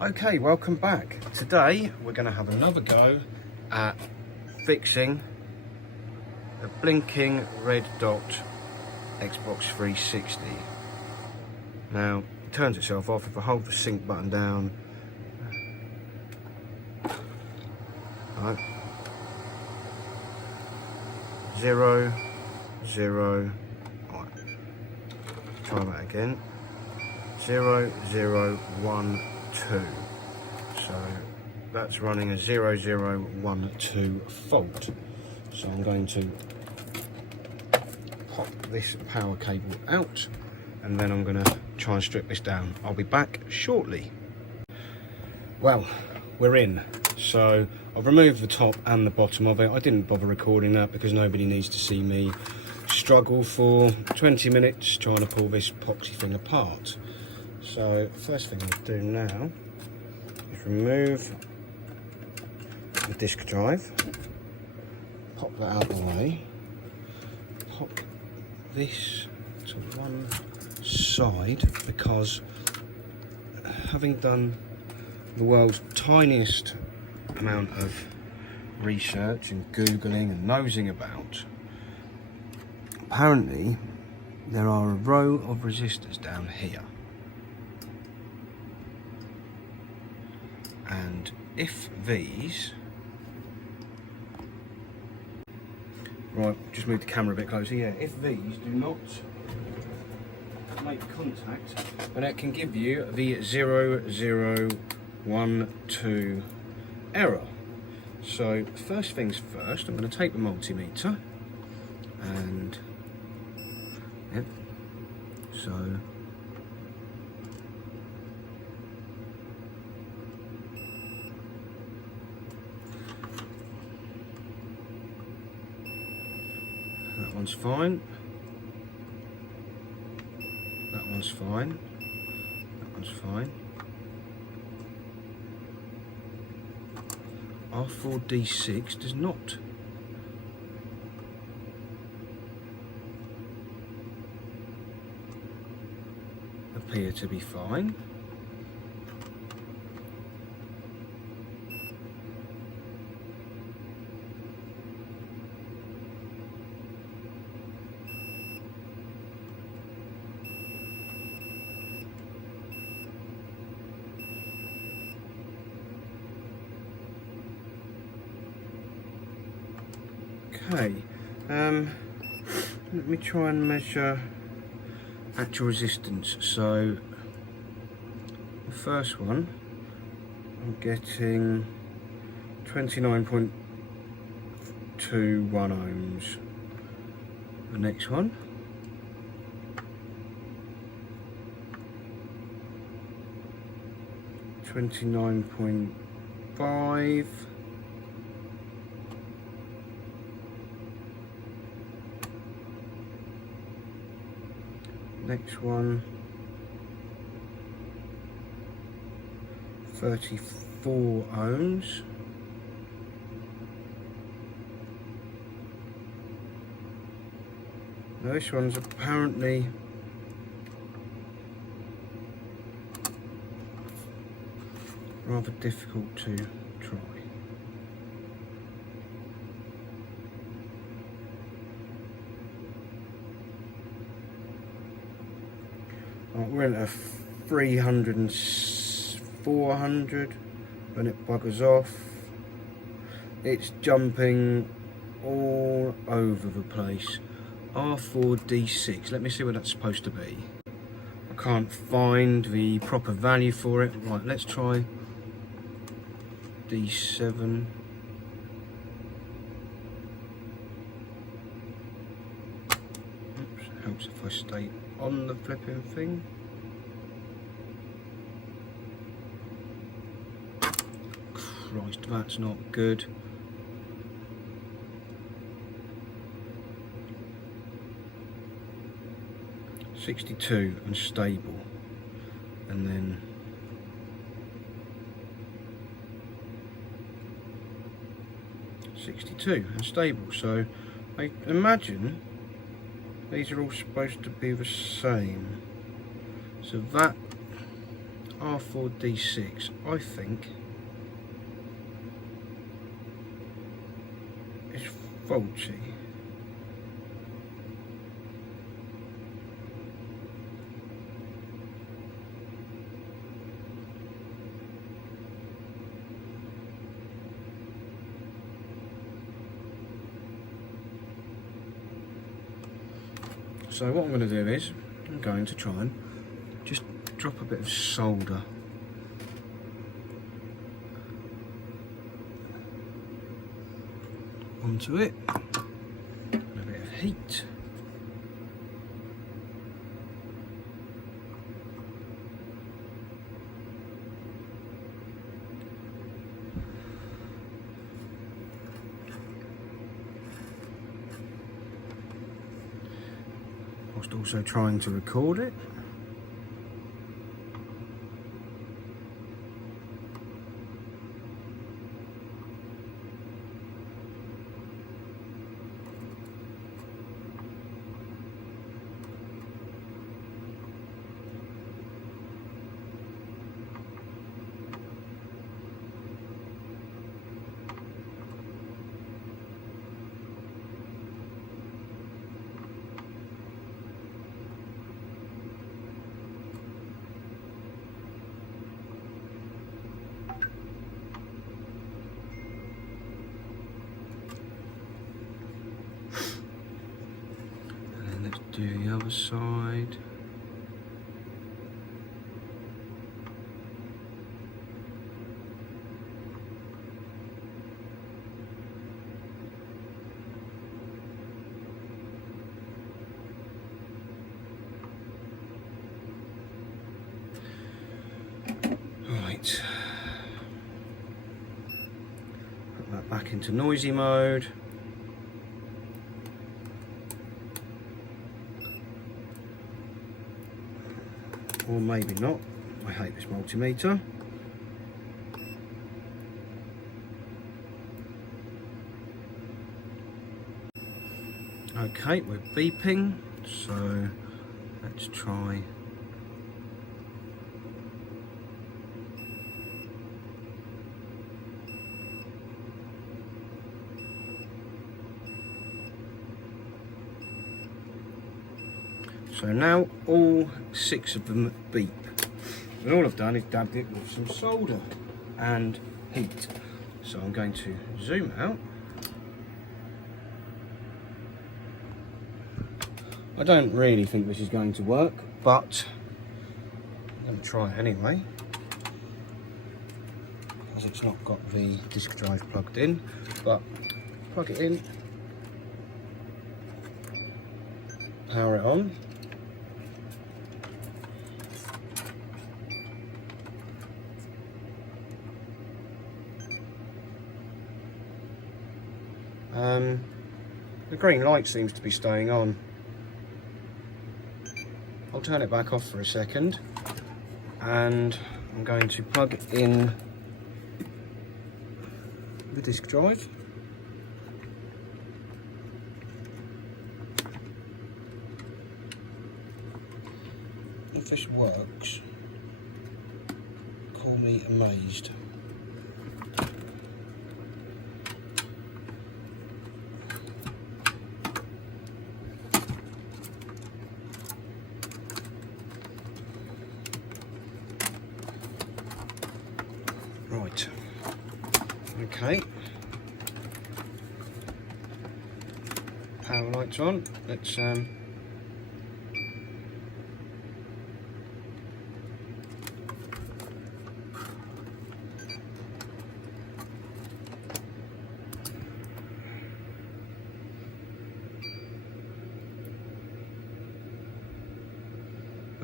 Okay, welcome back. Today we're going to have another go at fixing the blinking red dot Xbox 360. Now, it turns itself off if I hold the sync button down. Right. 0, 0, right. Try that again. 0, 0, 1, 2. So that's running a 0, 0, 1, 2 fault. So I'm going to pop this power cable out and then I'm going to try and strip this down. I'll be back shortly. Well, we're in. So I've removed the top and the bottom of it. I didn't bother recording that because nobody needs to see me struggle for 20 minutes trying to pull this epoxy thing apart. So first thing I'll do now is remove the disk drive, pop that out of the way, pop this to one side because having done the world's tiniest amount of research and googling and nosing about, apparently there are a row of resistors down here, and if these, right, just move the camera a bit closer, yeah, if these do not make contact, then it can give you the 0, 0, 1, 2 error. So first things first, I'm going to take the multimeter and yep, so that one's fine, that one's fine, that one's fine. R4D6 does not appear to be fine. Okay, let me try and measure actual resistance. So the first one, I'm getting 29.21 ohms. The next one, $29.5. Next one, 34 ohms. Now this one's apparently rather difficult to try. We're in a 300 and 400 when it buggers off. It's jumping all over the place. R4D6, let me see what that's supposed to be. I can't find the proper value for it. Right, let's try D7. Oops, helps if I stay on the flipping thing. Christ, that's not good. $62 and stable, and then $62 and stable. So I imagine these are all supposed to be the same. So that R4D6, I think, is faulty. So what I'm going to do is, I'm going to try and just drop a bit of solder onto it, and a bit of heat. Whilst also trying to record it. Do the other side. Right. Put that back into noisy mode. Or maybe not. I hate this multimeter. Okay, we're beeping, so let's try. So now all 6 of them beep. And all I've done is dabbed it with some solder and heat. So I'm going to zoom out. I don't really think this is going to work, but I'm going to try it anyway. Because it's not got the disk drive plugged in, but plug it in, power it on. The green light seems to be staying on. I'll turn it back off for a second, and I'm going to plug in the disk drive. If this works, call me amazed. Right, okay, power lights on, let's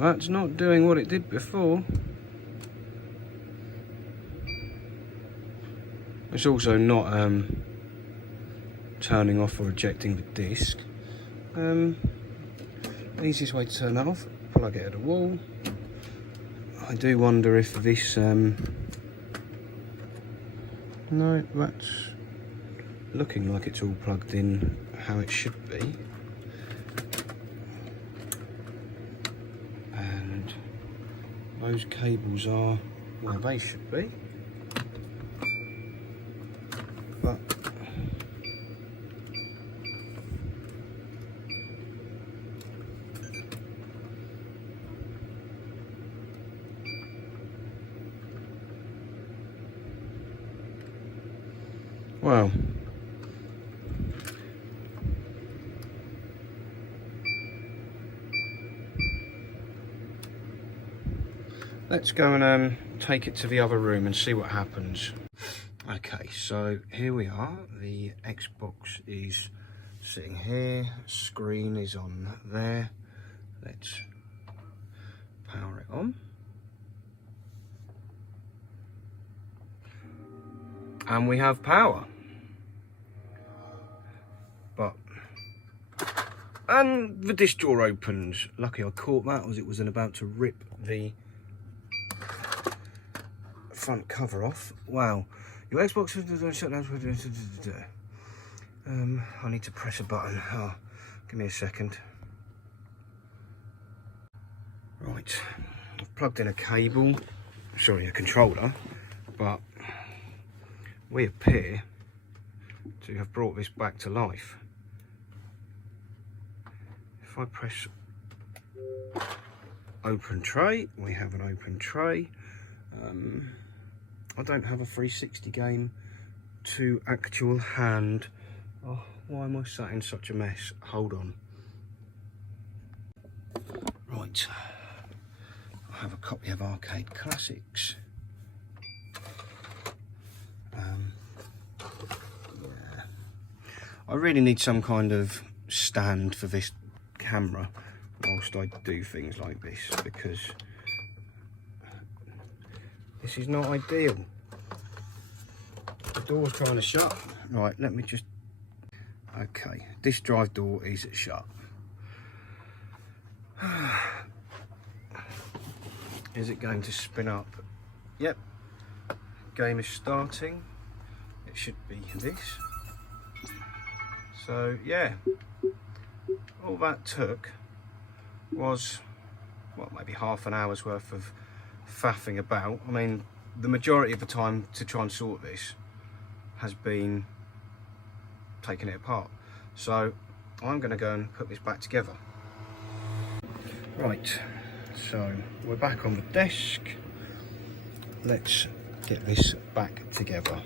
that's not doing what it did before. It's also not turning off or ejecting the disc. The easiest way to turn that off, plug it at the wall. I do wonder if this, no, that's looking like it's all plugged in how it should be. those cables are where they should be. But well, let's go and take it to the other room and see what happens. Okay, so here we are. The Xbox is sitting here, screen is on there. Let's power it on. And we have power. And the disc drawer opens. Lucky I caught that as it was about to rip the front cover off. Wow. Your Xbox is shut down. I need to press a button. Oh, give me a second. Right. I've plugged in a cable. Sorry, a controller. But we appear to have brought this back to life. If I press open tray, we have an open tray. I don't have a 360 game to actual hand. Oh, why am I sat in such a mess? Hold on. Right, I have a copy of Arcade Classics. Yeah. I really need some kind of stand for this camera whilst I do things like this, because this is not ideal. The door's trying to shut. Right, let me just... Okay, this drive door is shut. Is it going to spin up? Yep. Game is starting. It should be this. So, yeah. All that took was, what, maybe half an hour's worth of faffing about. I mean, the majority of the time to try and sort this has been taking it apart. So I'm going to go and put this back together. Right, so we're back on the desk. Let's get this back together.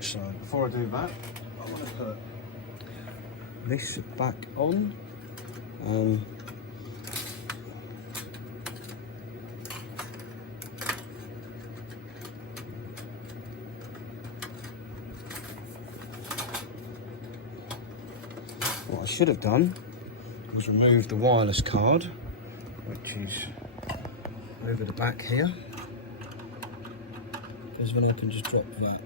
So before I do that, I want to put this back on. What I should have done was remove the wireless card, which is over the back here, because then I can just drop that.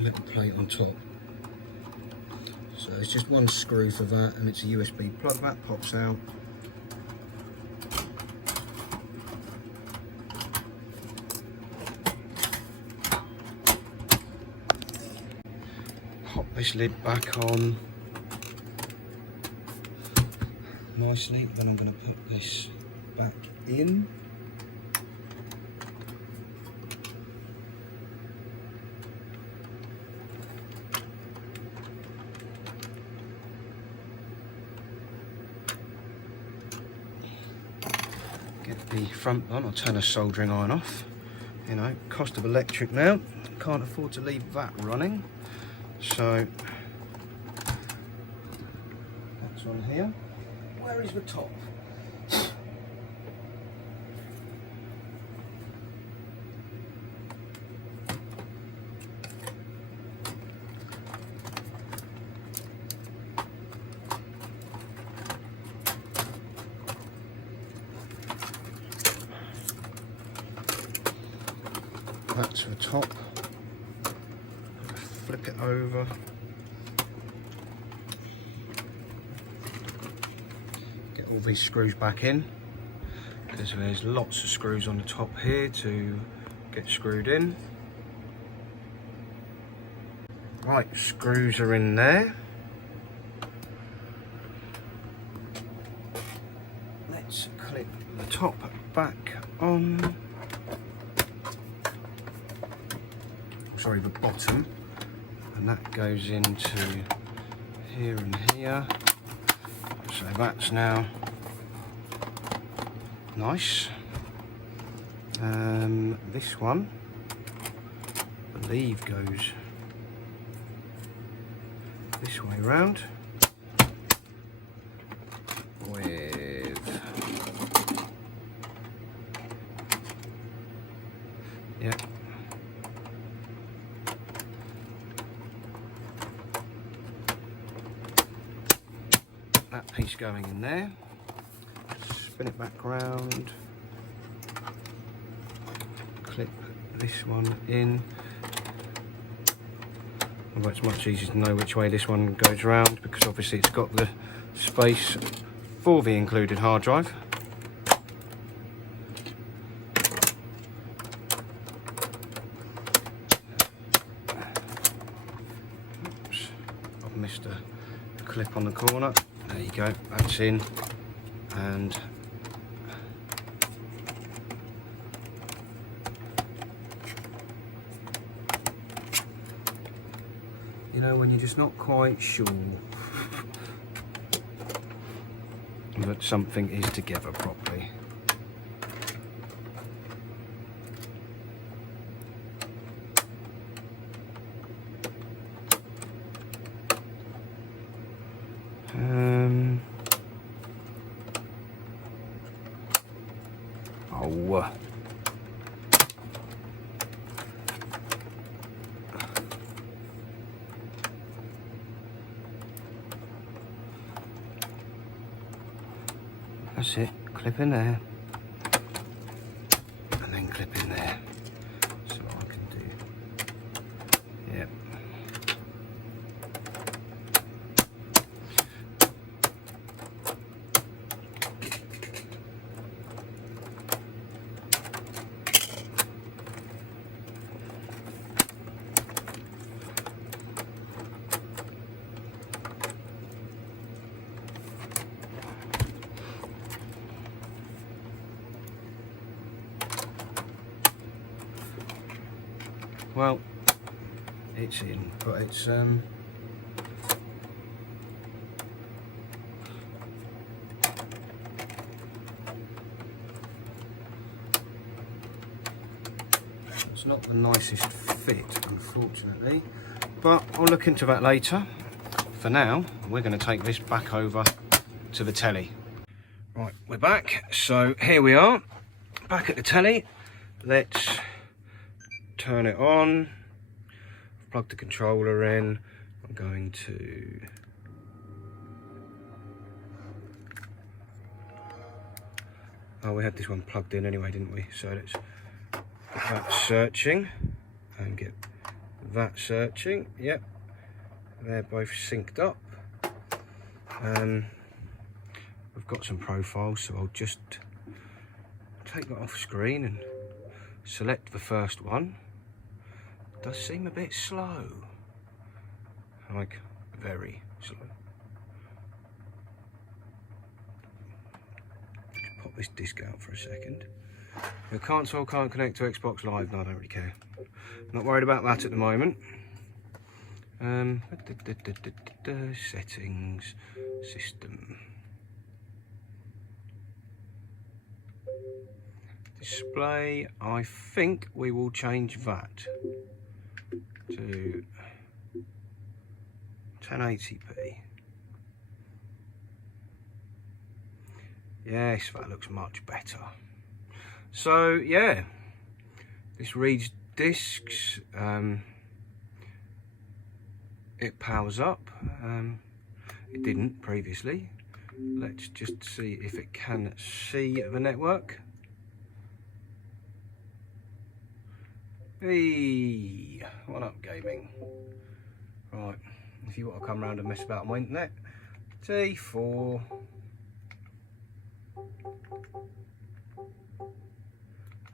Little plate on top. So it's just one screw for that, and it's a USB plug. That pops out. Pop this lid back on nicely. Then I'm going to put this back in. Get the front on. I'll turn the soldering iron off. You know, cost of electric now. Can't afford to leave that running. So that's on here. Where is the top? That's the top. Flip it over. Get all these screws back in, because there's lots of screws on the top here to get screwed in. Right, screws are in there. Let's clip the top back on. Sorry, the bottom. And that goes into here and here. So that's now nice. This one, I believe, goes this way round with that piece going in there. Spin it back round, clip this one in. Well, it's much easier to know which way this one goes round because obviously it's got the space for the included hard drive. Oops, I've missed a clip on the corner. There you go, that's in. And you know, when you're just not quite sure that something is together properly. That's it, clip in there, and then clip in there. So I can do, yep. Well, it's in, but it's not the nicest fit, unfortunately, but I'll look into that later. For now, we're going to take this back over to the telly. Right, we're back. So here we are, back at the telly. Let's turn it on, plug the controller in. I'm going to we had this one plugged in anyway, didn't we? So let's get that searching and get that searching. Yep, they're both synced up. We've got some profiles, so I'll just take that off screen and select the first one. Does seem a bit slow, like very slow. Just pop this disc out for a second. The console can't connect to Xbox Live. No, I don't really care. Not worried about that at the moment. Settings, system, display. I think we will change that to 1080p. Yes, that looks much better. So yeah, this reads discs. It powers up. It didn't previously. Let's just see if it can see the network. Hey, what up, gaming? Right, if you want to come around and mess about on my internet, T4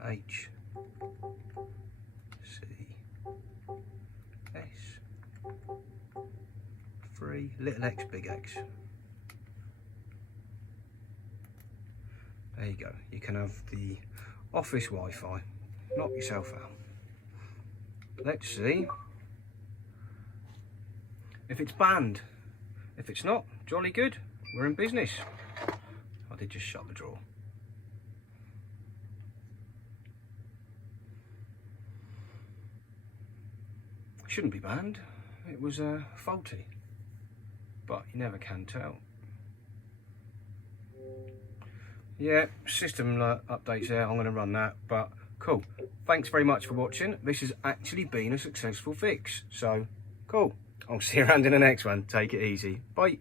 H C S little X, big X. There you go. You can have the office Wi-Fi. Knock yourself out. Let's see if it's banned. If it's not, jolly good. We're in business. I did just shut the drawer. Shouldn't be banned. It was faulty, but you never can tell. Yeah, system updates there. I'm going to run that, but cool. Thanks very much for watching. This has actually been a successful fix, so cool. I'll see you around in the next one. Take it easy. Bye.